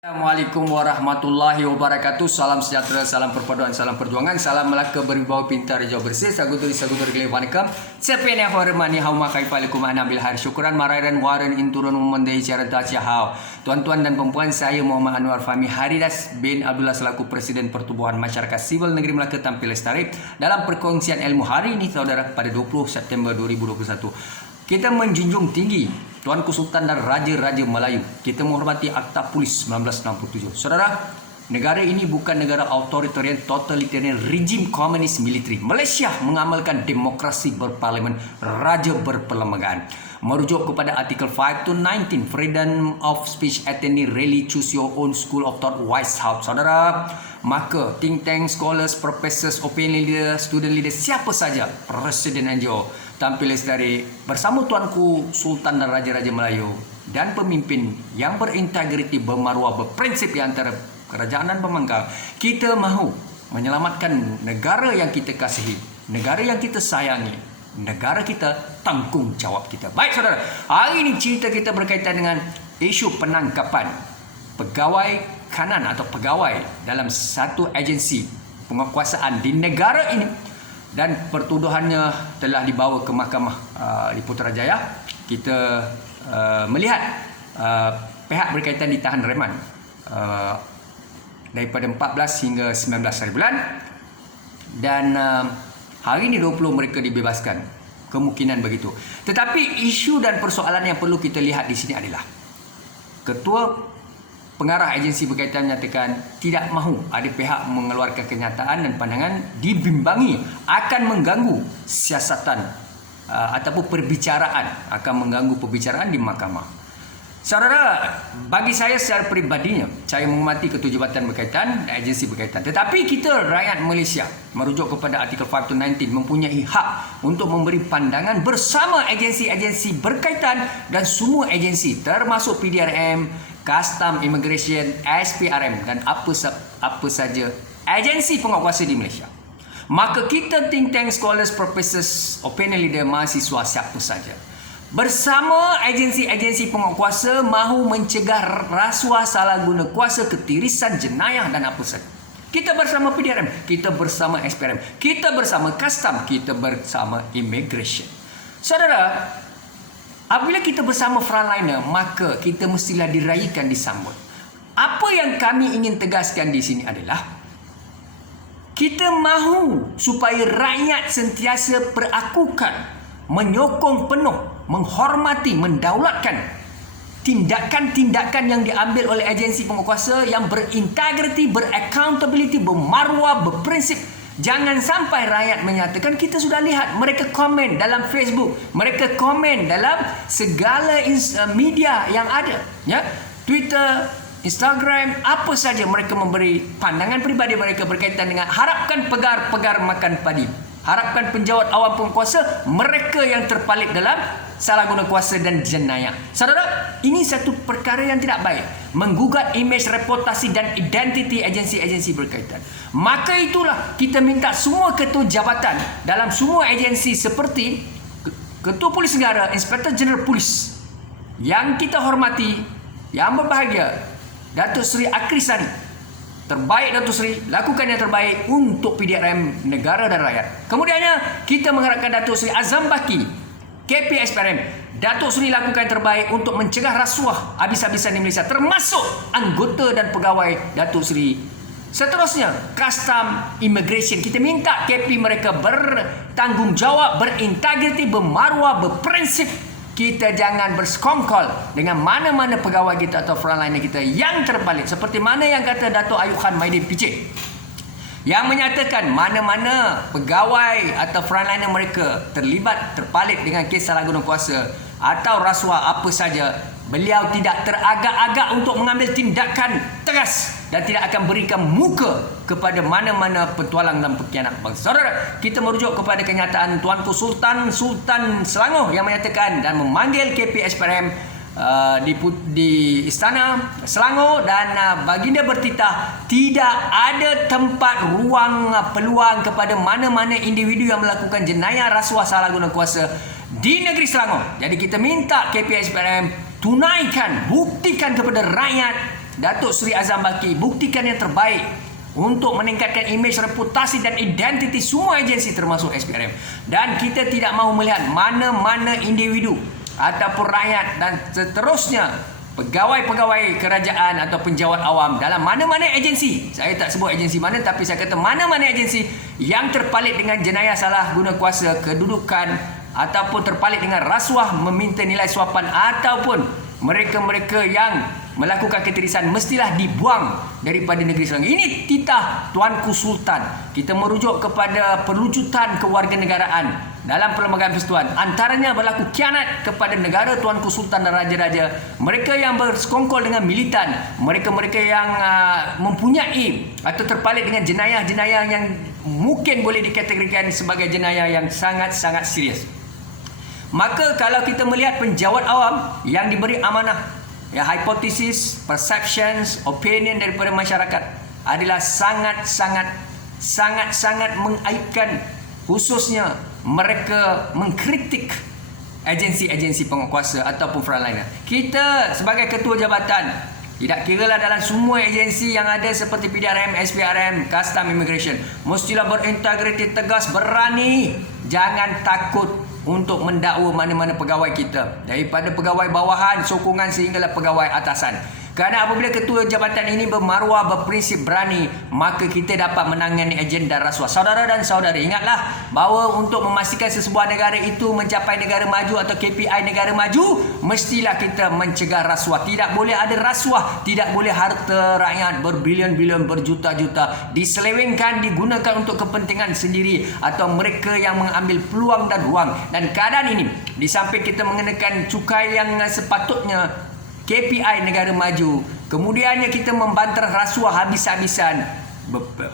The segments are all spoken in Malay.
Assalamualaikum warahmatullahi wabarakatuh. Salam sejahtera, salam perpaduan, salam perjuangan, salam Melaka berwibawa pintar hijau bersih. Saguturi gelih wanakam. Sepene hormani hauma kaifalikum anabil har syukuran marairan waran inturun memandai syarata syahau. Tuan-tuan dan perempuan, saya Muhammad Anwar Fahmi Haridas bin Abdullah selaku Presiden Pertubuhan Masyarakat Sivil Negeri Melaka tampil lestari dalam perkongsian ilmu hari ini saudara pada 20 September 2021. Kita menjunjung tinggi Tuanku Sultan dan Raja-Raja Melayu. Kita menghormati Akta Polis 1967. Saudara, negara ini bukan negara authoritarian, totalitarian, rejim komunis militeri. Malaysia mengamalkan demokrasi berparlimen, raja berperlembagaan. Merujuk kepada artikel 5 to 19, Freedom of Speech, Attending Rally, Choose Your Own School of Thought, Wise House. Saudara, maka think tank, scholars, professors, opinion leaders, student leaders, siapa saja, Presiden NGO, tampil lestari bersama Tuanku Sultan dan Raja-Raja Melayu dan pemimpin yang berintegriti, bermaruah, berprinsip di antara kerajaan dan pemangkang. Kita mahu menyelamatkan negara yang kita kasihi, negara yang kita sayangi, negara kita, tanggung jawab kita. Baik saudara, hari ini cerita kita berkaitan dengan isu penangkapan pegawai kanan atau pegawai dalam satu agensi penguasaan di negara ini. Dan pertuduhannya telah dibawa ke mahkamah di Putrajaya. Kita melihat pihak berkaitan ditahan reman daripada 14 hingga 19 hari bulan. Dan hari ini 20 mereka dibebaskan. Kemungkinan begitu. Tetapi isu dan persoalan yang perlu kita lihat di sini adalah Ketua Pengarah agensi berkaitan menyatakan tidak mahu ada pihak mengeluarkan kenyataan dan pandangan dibimbangi akan mengganggu siasatan ataupun perbicaraan, akan mengganggu perbicaraan di mahkamah. Saudara, bagi saya secara peribadinya, saya menghormati ketua jabatan berkaitan dan agensi berkaitan. Tetapi kita rakyat Malaysia, merujuk kepada artikel 5 to 19, mempunyai hak untuk memberi pandangan bersama agensi-agensi berkaitan dan semua agensi termasuk PDRM, Custom, Immigration, SPRM dan apa saja agensi penguasa di Malaysia. Maka kita think tank, scholars, professors, opinion leader, mahasiswa, siapa saja bersama agensi-agensi penguasa mahu mencegah rasuah, salah guna kuasa, ketirisan, jenayah dan apa saja. Kita bersama PDRM, kita bersama SPRM, kita bersama Custom, kita bersama Immigration. Saudara, apabila kita bersama frontliner, maka kita mestilah diraihkan, disambut. Apa yang kami ingin tegaskan di sini adalah kita mahu supaya rakyat sentiasa perakukan, menyokong penuh, menghormati, mendaulatkan tindakan-tindakan yang diambil oleh agensi penguasa yang berintegriti, beraccountability, bermaruah, berprinsip. Jangan sampai rakyat menyatakan, kita sudah lihat mereka komen dalam Facebook, mereka komen dalam segala media yang ada, ya, Twitter, Instagram, apa saja mereka memberi pandangan peribadi mereka berkaitan dengan harapkan pegar makan padi, harapkan penjawat awam penguasa, mereka yang terpalit dalam salah guna kuasa dan jenayah. Saudara, ini satu perkara yang tidak baik, menggugat imej, reputasi dan identiti agensi-agensi berkaitan. Maka itulah kita minta semua ketua jabatan dalam semua agensi seperti Ketua Polis Negara, Inspektor Jeneral Polis yang kita hormati, yang berbahagia, Datuk Seri Akrisani, terbaik Datuk Seri, lakukan yang terbaik untuk PDRM, negara dan rakyat. Kemudiannya kita mengharapkan Datuk Seri Azam Baki, KPSPRM, Datuk Seri lakukan yang terbaik untuk mencegah rasuah habis-habisan di Malaysia, termasuk anggota dan pegawai Datuk Seri. Seterusnya, Custom, Immigration, kita minta KP mereka bertanggungjawab, berintegriti, bermaruah, berprinsip. Kita jangan bersekongkol dengan mana-mana pegawai kita atau frontliner kita yang terpalit. Seperti mana yang kata Datuk Ayub Khan Maidin PJ, yang menyatakan mana-mana pegawai atau frontliner mereka terlibat, terpalit dengan kes salah guna kuasa atau rasuah apa saja, beliau tidak teragak-agak untuk mengambil tindakan tegas dan tidak akan berikan muka kepada mana-mana petualang dan pengkhianat bangsa. Saudara, kita merujuk kepada kenyataan Tuanku Sultan Selangor yang menyatakan dan memanggil KPSPRM di Istana Selangor dan baginda bertitah tidak ada tempat ruang peluang kepada mana-mana individu yang melakukan jenayah, rasuah, salah guna kuasa di negeri Selangor. Jadi kita minta KPSPRM tunaikan, buktikan kepada rakyat Datuk Seri Azam Baki buktikan yang terbaik untuk meningkatkan imej, reputasi dan identiti semua agensi termasuk SPRM. Dan kita tidak mahu melihat mana-mana individu ataupun rakyat dan seterusnya pegawai-pegawai kerajaan atau penjawat awam dalam mana-mana agensi, saya tak sebut agensi mana, tapi saya kata mana-mana agensi yang terpalit dengan jenayah salah guna kuasa, kedudukan ataupun terpalit dengan rasuah, meminta nilai suapan ataupun mereka-mereka yang melakukan ketirisan mestilah dibuang daripada negeri Selangor. Ini titah Tuanku Sultan. Kita merujuk kepada perlucutan kewarganegaraan dalam perlembagaan persekutuan. Antaranya berlaku khianat kepada negara Tuanku Sultan dan Raja-Raja. Mereka yang bersekongkol dengan militan, mereka-mereka yang mempunyai atau terpalit dengan jenayah-jenayah yang mungkin boleh dikategorikan sebagai jenayah yang sangat-sangat serius. Maka kalau kita melihat penjawat awam yang diberi amanah, ya, hipotesis, perceptions, opinion daripada masyarakat adalah sangat-sangat mengaibkan, khususnya mereka mengkritik agensi-agensi penguasa ataupun frontliner. Kita sebagai ketua jabatan, tidak kiralah dalam semua agensi yang ada seperti PDRM, SPRM, Custom Immigration, mestilah berintegriti, tegas, berani, jangan takut untuk mendakwa mana-mana pegawai kita, daripada pegawai bawahan, sokongan sehinggalah pegawai atasan. Kerana apabila ketua jabatan ini bermaruah, berprinsip, berani, maka kita dapat menangani agenda rasuah. Saudara dan saudari, ingatlah bahawa untuk memastikan sesebuah negara itu mencapai negara maju atau KPI negara maju, mestilah kita mencegah rasuah. Tidak boleh ada rasuah, tidak boleh harta rakyat berbilion-bilion, berjuta-juta diselewengkan, digunakan untuk kepentingan sendiri atau mereka yang mengambil peluang dan ruang. Dan keadaan ini, di samping kita mengenakan cukai yang sepatutnya KPI negara maju, kemudiannya kita membantah rasuah habis-habisan,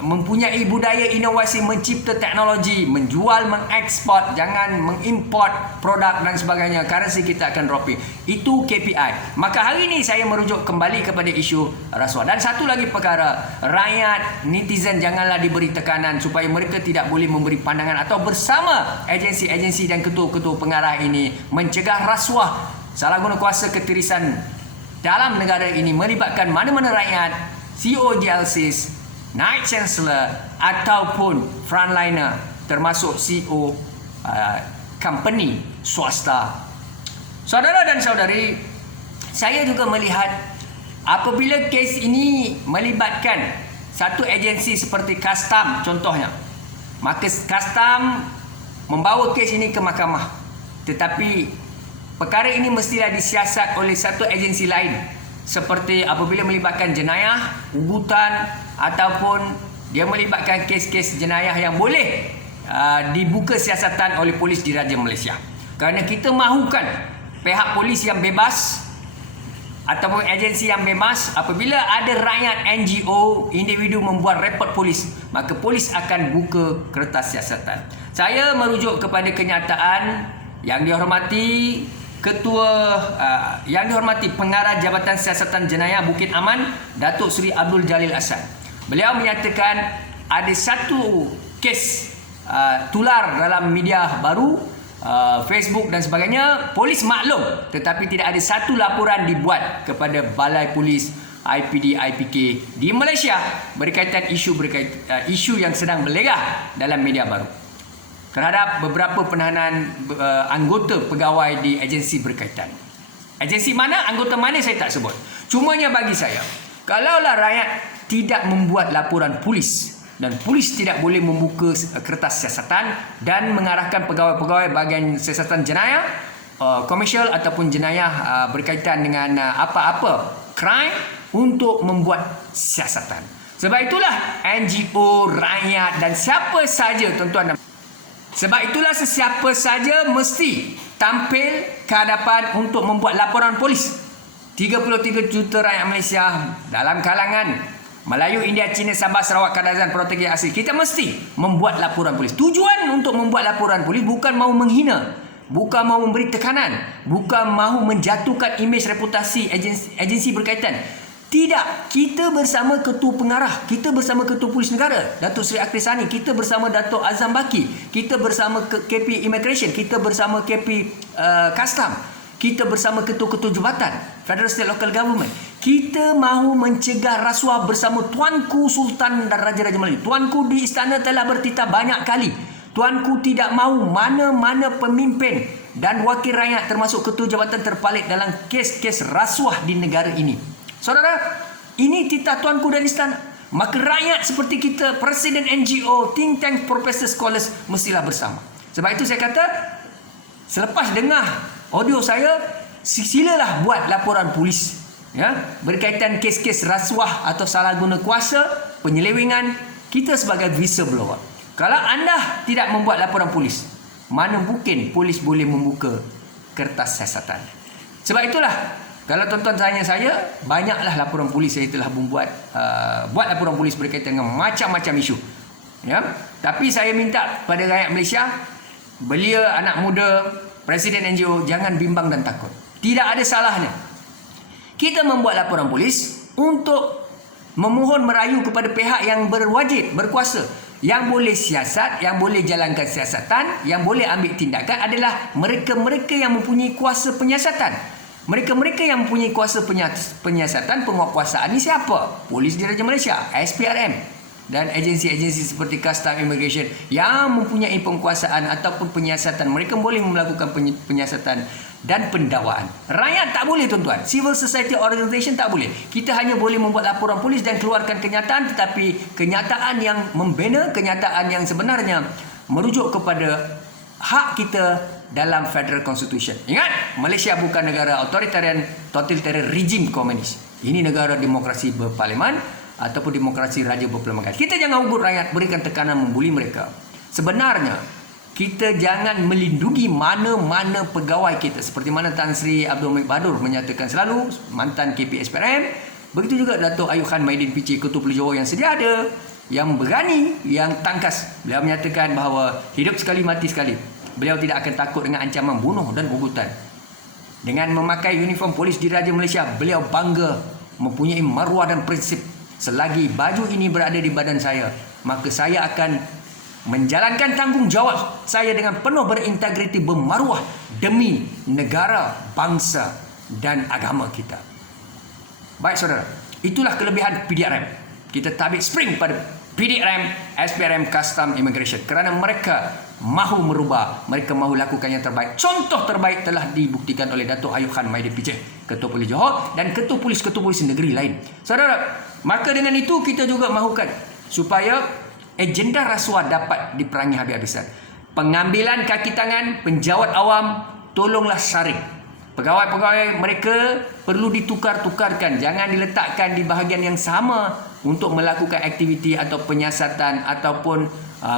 mempunyai budaya inovasi, mencipta teknologi, menjual, mengekspor, jangan mengimport produk dan sebagainya, currency kita akan dropping. Itu KPI. Maka hari ini saya merujuk kembali kepada isu rasuah. Dan satu lagi perkara, rakyat, netizen janganlah diberi tekanan supaya mereka tidak boleh memberi pandangan atau bersama agensi-agensi dan ketua-ketua pengarah ini mencegah rasuah, salah guna kuasa, ketirisan dalam negara ini melibatkan mana-mana rakyat, CEO JLCs, Night Chancellor ataupun frontliner, termasuk CEO company swasta. Saudara dan saudari, saya juga melihat apabila kes ini melibatkan satu agensi seperti Custom contohnya, maka Custom membawa kes ini ke mahkamah, tetapi perkara ini mestilah disiasat oleh satu agensi lain, seperti apabila melibatkan jenayah, ugutan ataupun dia melibatkan kes-kes jenayah yang boleh dibuka siasatan oleh polis diraja Malaysia. Kerana kita mahukan pihak polis yang bebas ataupun agensi yang bebas. Apabila ada rakyat, NGO, individu membuat report polis, maka polis akan buka kertas siasatan. Saya merujuk kepada kenyataan yang dihormati yang dihormati Pengarah Jabatan Siasatan Jenayah Bukit Aman, Datuk Seri Abdul Jalil Ahsan. Beliau menyatakan ada satu kes tular dalam media baru, Facebook dan sebagainya, polis maklum, tetapi tidak ada satu laporan dibuat kepada Balai Polis IPD IPK di Malaysia berkaitan isu yang sedang berlegah dalam media baru terhadap beberapa penahanan anggota pegawai di agensi berkaitan. Agensi mana, anggota mana saya tak sebut. Cumanya bagi saya, kalaulah rakyat tidak membuat laporan polis dan polis tidak boleh membuka kertas siasatan dan mengarahkan pegawai-pegawai bahagian siasatan jenayah, komersial ataupun jenayah berkaitan dengan apa-apa crime untuk membuat siasatan. Sebab itulah NGO, rakyat dan siapa saja, tuan-tuan dan sebab itulah sesiapa saja mesti tampil ke hadapan untuk membuat laporan polis. 33 juta rakyat Malaysia dalam kalangan Melayu, India, Cina, Sabah, Sarawak, Kadazan, Protegi asli, kita mesti membuat laporan polis. Tujuan untuk membuat laporan polis bukan mahu menghina, bukan mahu memberi tekanan, bukan mahu menjatuhkan imej reputasi agensi berkaitan. Tidak, kita bersama ketua pengarah, kita bersama ketua polis negara Datuk Seri Akris Sani, kita bersama Datuk Azam Baki, kita bersama KP Immigration, kita bersama KP Custom, kita bersama ketua-ketua jabatan Federal State Local Government. Kita mahu mencegah rasuah bersama Tuanku Sultan dan Raja-Raja Melayu. Tuanku di istana telah bertitah banyak kali. Tuanku tidak mahu mana-mana pemimpin dan wakil rakyat termasuk ketua jabatan terpalit dalam kes-kes rasuah di negara ini. Saudara, ini titah Tuanku dari istana. Maka rakyat seperti kita, presiden NGO, think tank, professor, scholars mestilah bersama. Sebab itu saya kata, selepas dengar audio saya, silalah buat laporan polis. Ya, berkaitan kes-kes rasuah atau salah guna kuasa, penyelewengan, kita sebagai whistleblower. Kalau anda tidak membuat laporan polis, mana mungkin polis boleh membuka kertas siasatan. Sebab itulah, kalau tuan-tuan tanya saya, banyaklah laporan polis saya telah membuat buat laporan polis berkaitan dengan macam-macam isu. Ya, tapi saya minta pada rakyat Malaysia, belia, anak muda, presiden NGO, jangan bimbang dan takut. Tidak ada salahnya kita membuat laporan polis untuk memohon merayu kepada pihak yang berwajib, berkuasa. Yang boleh siasat, yang boleh jalankan siasatan, yang boleh ambil tindakan adalah mereka-mereka yang mempunyai kuasa penyiasatan. Mereka-mereka yang mempunyai kuasa penyiasatan, penguatkuasaan ini siapa? Polis Diraja Malaysia, SPRM, dan agensi-agensi seperti Custom Immigration yang mempunyai penguasaan ataupun penyiasatan. Mereka boleh melakukan penyiasatan dan pendakwaan. Rakyat tak boleh, tuan-tuan. Civil society organisation tak boleh. Kita hanya boleh membuat laporan polis dan keluarkan kenyataan, tetapi kenyataan yang membina, kenyataan yang sebenarnya merujuk kepada hak kita dalam Federal Constitution. Ingat, Malaysia bukan negara authoritarian, totalitarian regime komunis. Ini negara demokrasi berparlimen ataupun demokrasi raja berpelbagai. Kita jangan ugut rakyat, berikan tekanan, membuli mereka. Sebenarnya, kita jangan melindungi mana-mana pegawai kita. Seperti mana Tan Sri Abdul Hamid Badur menyatakan selalu, mantan KPSPRM. Begitu juga Dato' Ayub Khan Maidin PC, Ketua Polis Johor yang sedia ada, yang berani, yang tangkas. Beliau menyatakan bahawa hidup sekali, mati sekali. Beliau tidak akan takut dengan ancaman bunuh dan ugutan. Dengan memakai uniform polis Diraja Malaysia, beliau bangga mempunyai maruah dan prinsip. Selagi baju ini berada di badan saya, maka saya akan menjalankan tanggungjawab saya dengan penuh berintegriti, bermaruah demi negara, bangsa dan agama kita. Baik saudara, itulah kelebihan PDRM. Kita tabik spring pada PDRM, SPRM, Custom Immigration kerana mereka mahu merubah, mereka mahu lakukan yang terbaik. Contoh terbaik telah dibuktikan oleh Dato' Ayub Khan Maidin PC, Ketua Polis Johor dan Ketua Polis negeri lain. Saudara, maka dengan itu kita juga mahukan supaya agenda rasuah dapat diperangi habis-habisan. Pengambilan kaki tangan penjawat awam, tolonglah saring. Pegawai-pegawai mereka perlu ditukar-tukarkan. Jangan diletakkan di bahagian yang sama untuk melakukan aktiviti atau penyiasatan ataupun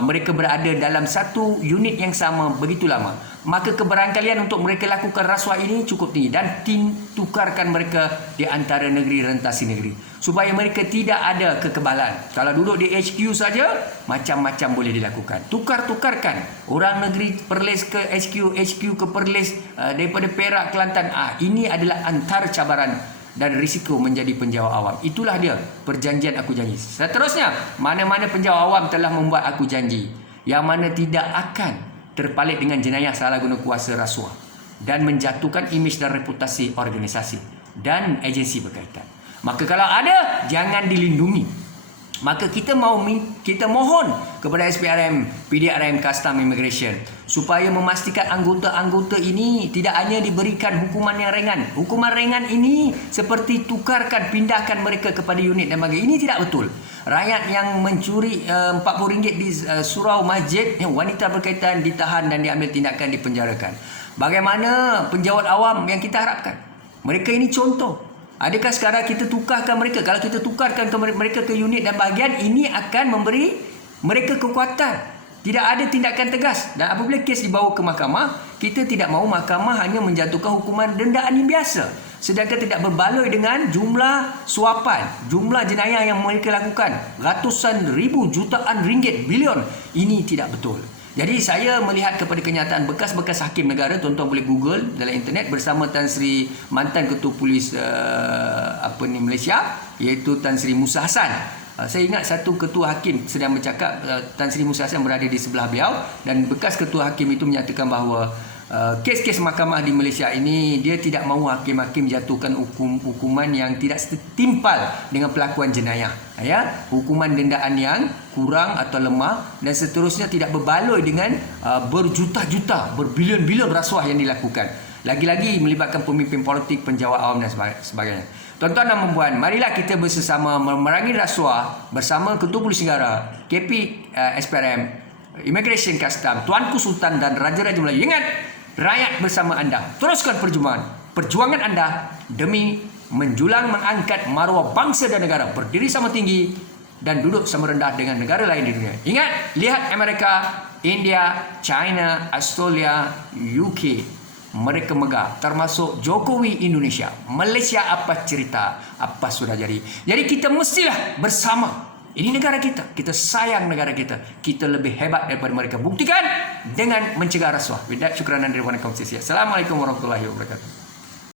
mereka berada dalam satu unit yang sama begitu lama. Maka keberangkalian untuk mereka lakukan rasuah ini cukup tinggi dan tukarkan mereka di antara negeri rentasi negeri supaya mereka tidak ada kekebalan. Kalau duduk di HQ saja, macam-macam boleh dilakukan. Tukar-tukarkan orang negeri Perlis ke HQ, HQ ke Perlis, daripada Perak, Kelantan. Ini adalah antara cabaran dan risiko menjadi penjawat awam. Itulah dia perjanjian aku janji. Seterusnya, mana-mana penjawat awam telah membuat aku janji yang mana tidak akan terpalit dengan jenayah salah guna kuasa rasuah dan menjatuhkan imej dan reputasi organisasi dan agensi berkaitan. Maka kalau ada, jangan dilindungi. Maka kita mohon kepada SPRM, PDRM, Custom Immigration supaya memastikan anggota-anggota ini tidak hanya diberikan hukuman yang ringan. Hukuman ringan ini seperti tukarkan, pindahkan mereka kepada unit dan sebagainya. Ini tidak betul. Rakyat yang mencuri RM40 di surau masjid, wanita berkaitan ditahan dan diambil tindakan, dipenjarakan. Bagaimana penjawat awam yang kita harapkan? Mereka ini contoh. Adakah sekarang kita tukarkan mereka? Kalau kita tukarkan mereka ke unit dan bahagian, ini akan memberi mereka kekuatan. Tidak ada tindakan tegas. Dan apabila kes dibawa ke mahkamah, kita tidak mahu mahkamah hanya menjatuhkan hukuman dendaan yang biasa. Sedangkan tidak berbaloi dengan jumlah suapan, jumlah jenayah yang mereka lakukan. Ratusan ribu, jutaan ringgit, bilion. Ini tidak betul. Jadi saya melihat kepada kenyataan bekas-bekas hakim negara, tuan-tuan boleh Google dalam internet bersama Tan Sri mantan Ketua Polis Malaysia, iaitu Tan Sri Musa Hassan. Saya ingat satu ketua hakim sedang bercakap, Tan Sri Musa Hassan berada di sebelah beliau dan bekas ketua hakim itu menyatakan bahawa kes-kes mahkamah di Malaysia ini, dia tidak mahu hakim-hakim jatuhkan hukuman yang tidak setimpal dengan pelakuan jenayah, ya, hukuman dendaan yang kurang atau lemah, dan seterusnya tidak berbaloi dengan berjuta-juta, berbilion-bilion rasuah yang dilakukan, lagi-lagi melibatkan pemimpin politik, penjawat awam dan sebagainya. Tuan-tuan dan puan-puan, marilah kita bersama memerangi rasuah bersama Ketua Polis Negara, KP, SPRM, Immigration Custom, Tuanku Sultan dan Raja-Raja Melayu. Ingat, rakyat bersama anda. Teruskan perjuangan anda demi menjulang mengangkat maruah bangsa dan negara, berdiri sama tinggi dan duduk sama rendah dengan negara lain di dunia. Ingat, lihat Amerika, India, China, Australia, UK. Mereka megah, termasuk Jokowi Indonesia. Malaysia apa cerita, apa sudah jadi. Jadi kita mestilah bersama. Ini negara kita. Kita sayang negara kita. Kita lebih hebat daripada mereka. Buktikan dengan mencegah rasuah. With that, syukran dan terima kasih. Assalamualaikum warahmatullahi wabarakatuh.